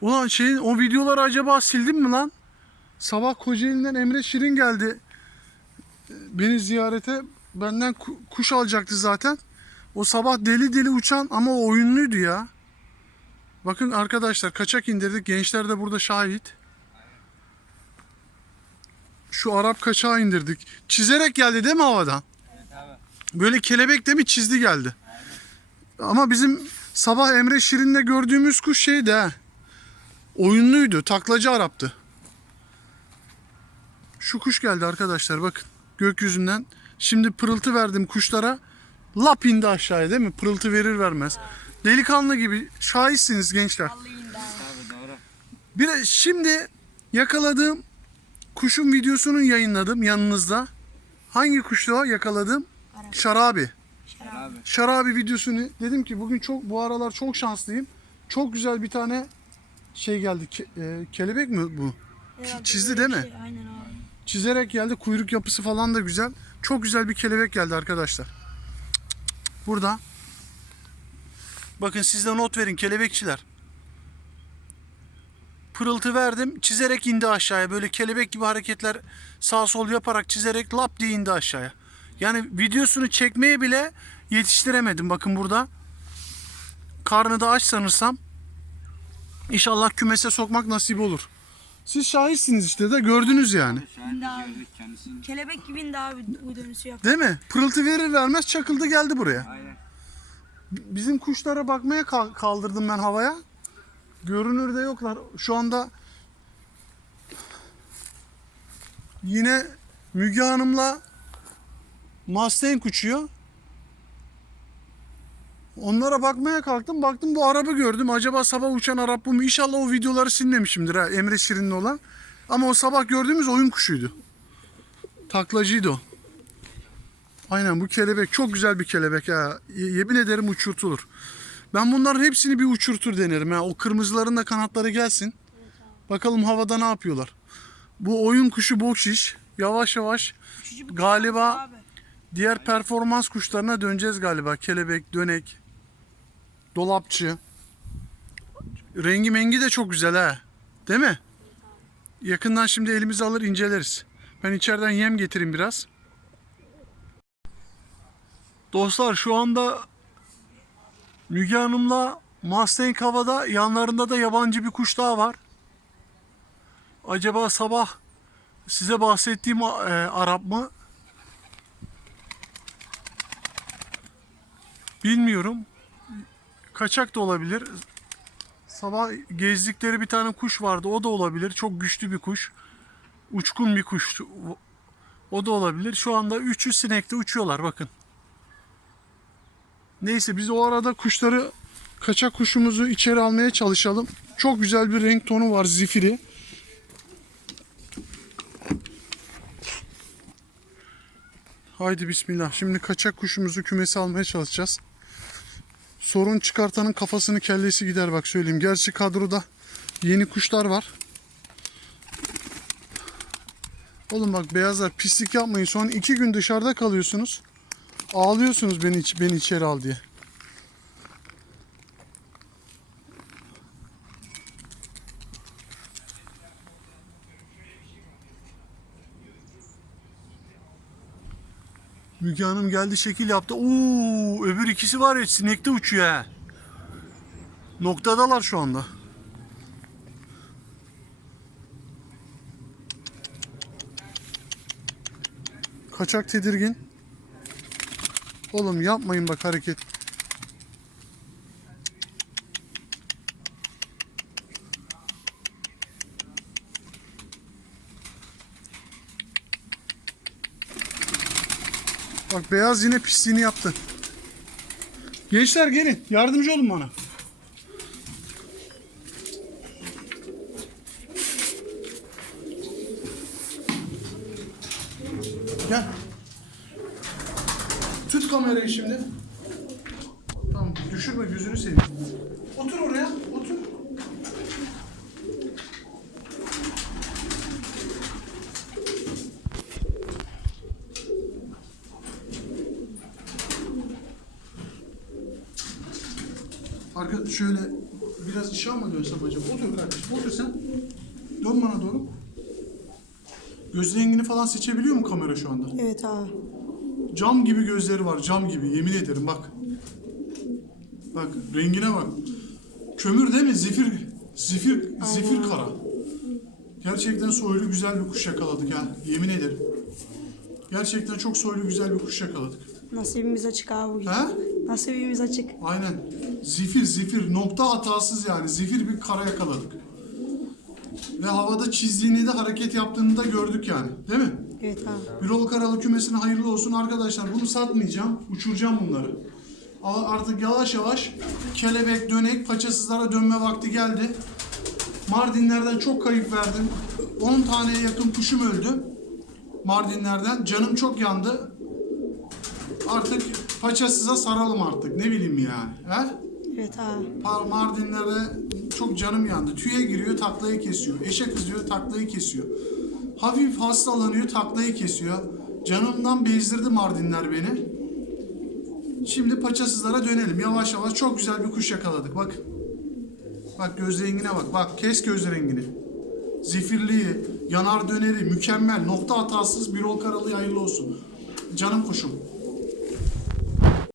Ulan şeyin o videoları acaba sildim mi lan? Sabah Kocaeli'nden Emre Şirin geldi. Beni ziyarete benden ku- kuş alacaktı zaten. O sabah deli deli uçan ama o oyunluydu ya. Bakın arkadaşlar kaçak indirdik. Gençler de burada şahit. Şu Arap kaçağı indirdik. Çizerek geldi değil mi havadan? Böyle kelebek de mi çizdi geldi. Ama bizim sabah Emre Şirin'le gördüğümüz kuş şeydi ha. Oyunluydu. Taklacı Arap'tı. Şu kuş geldi arkadaşlar bakın. Gökyüzünden. Şimdi pırıltı verdim kuşlara. Lap indi aşağıya değil mi? Pırıltı verir vermez. Delikanlı gibi şahitsiniz gençler. Bir de şimdi yakaladığım kuşun videosunu yayınladım yanınızda. Hangi yakaladığım? Arap. Şarabi. Abi. Şarabi videosunu dedim ki bugün çok bu aralar çok şanslıyım. Çok güzel bir tane şey geldi. Ke- e, kelebek mi bu? Herhalde çizdi değil mi? Şey. Aynen abi. Çizerek geldi. Kuyruk yapısı falan da güzel. Çok güzel bir kelebek geldi arkadaşlar. Burada. Bakın siz de not verin kelebekçiler. Pırıltı verdim. Çizerek indi aşağıya. Böyle kelebek gibi hareketler sağ sol yaparak çizerek lap diye indi aşağıya. Yani videosunu çekmeye bile yetiştiremedim. Bakın burada. Karnı da aç sanırsam. İnşallah kümese sokmak nasip olur. Siz şahitsiniz işte de gördünüz yani. Kelebek gibi indi abi bu dönüşü yaptı. Değil mi? Pırıltı verir vermez çakıldı geldi buraya. Aynen. Bizim kuşlara bakmaya kal- kaldırdım ben havaya. Görünürde yoklar. Şu anda yine Müge Hanım'la Mustang uçuyor. Onlara bakmaya kalktım. Baktım bu arabı gördüm. Acaba sabah uçan Arap bu mu? İnşallah o videoları silmemişimdir ha. Emre Şirin'le olan. Ama o sabah gördüğümüz oyun kuşuydu. Taklacıydı o. Aynen bu kelebek çok güzel bir kelebek ha. Yemin ederim uçurtulur. Ben bunların hepsini bir uçurtur denerim ha. O kırmızıların da kanatları gelsin. Bakalım havada ne yapıyorlar. Bu oyun kuşu bokşiş. Yavaş yavaş Galiba- diğer performans kuşlarına döneceğiz galiba. Kelebek, dönek, dolapçı. Rengi mengi de çok güzel ha. Değil mi? Yakından şimdi elimize alır inceleriz. Ben içeriden yem getireyim biraz. Dostlar şu anda Müge Hanım'la Mustang havada yanlarında da yabancı bir kuş daha var. Acaba sabah size bahsettiğim e, Arap mı? Bilmiyorum. Kaçak da olabilir. Sabah gezdikleri bir tane kuş vardı. O da olabilir. Çok güçlü bir kuş. Uçkun bir kuş. O da olabilir. Şu anda üçü sinekte uçuyorlar bakın. Neyse biz o arada kuşları kaçak kuşumuzu içeri almaya çalışalım. Çok güzel bir renk tonu var zifiri. Haydi bismillah. Şimdi kaçak kuşumuzu kümese almaya çalışacağız. Sorun çıkartanın kafasını kellesi gider bak söyleyeyim. Gerçi kadroda yeni kuşlar var. Oğlum bak beyazlar pislik yapmayın. Son iki gün dışarıda kalıyorsunuz. Ağlıyorsunuz beni, beni içeri al diye. Müge Hanım geldi şekil yaptı. Oo, öbür ikisi var ya sinekte uçuyor ha. Noktadalar şu anda. Kaçak tedirgin. Oğlum yapmayın bak hareket. Bak beyaz yine pisliğini yaptı. Gençler gelin yardımcı olun bana. Gel. Tut kamerayı şimdi. Tamam düşürme gözünü seveyim. Otur oraya Arka şöyle Biraz ışığa mı dönsem acaba? Otur kardeşim. Otur sen. Dön bana doğru. Göz rengini falan seçebiliyor mu kamera şu anda? Evet abi. Cam gibi gözleri var. Cam gibi. Yemin ederim bak. Bak rengine bak. Kömür değil mi? Zifir. Zifir. Zifir kara. Gerçekten soylu güzel bir kuş yakaladık ha. Yemin ederim. Gerçekten çok soylu güzel bir kuş yakaladık. Nasibimiz açık abi bugün. He? Nasibimiz açık. Aynen. Zifir zifir. Nokta hatasız yani. Zifir bir kara yakaladık. Ve havada çizdiğini de hareket yaptığını da gördük yani. Değil mi? Evet abi. Birol Karalı kümesine hayırlı olsun arkadaşlar. Bunu satmayacağım. Uçuracağım bunları. Artık yavaş yavaş kelebek, dönek, paçasızlara dönme vakti geldi. Mardinlerden çok kayıp verdim. 10 taneye yakın kuşum öldü. Mardinlerden. Canım çok yandı. Artık paçasıza saralım artık. Ne bileyim yani. He? Evet abi. Par- Mardinlere çok canım yandı. Tüye giriyor, taklayı kesiyor. Eşe kızıyor, taklayı kesiyor. Hafif hastalanıyor, taklayı kesiyor. Canımdan bezdirdi Mardinler beni. Şimdi paçasızlara dönelim. Yavaş yavaş çok güzel bir kuş yakaladık. Bak. Bak göz rengine bak. Bak kes göz rengini. Zifirliği, yanar döneri mükemmel. Nokta hatasız bir ol karalı hayırlı olsun. Canım kuşum.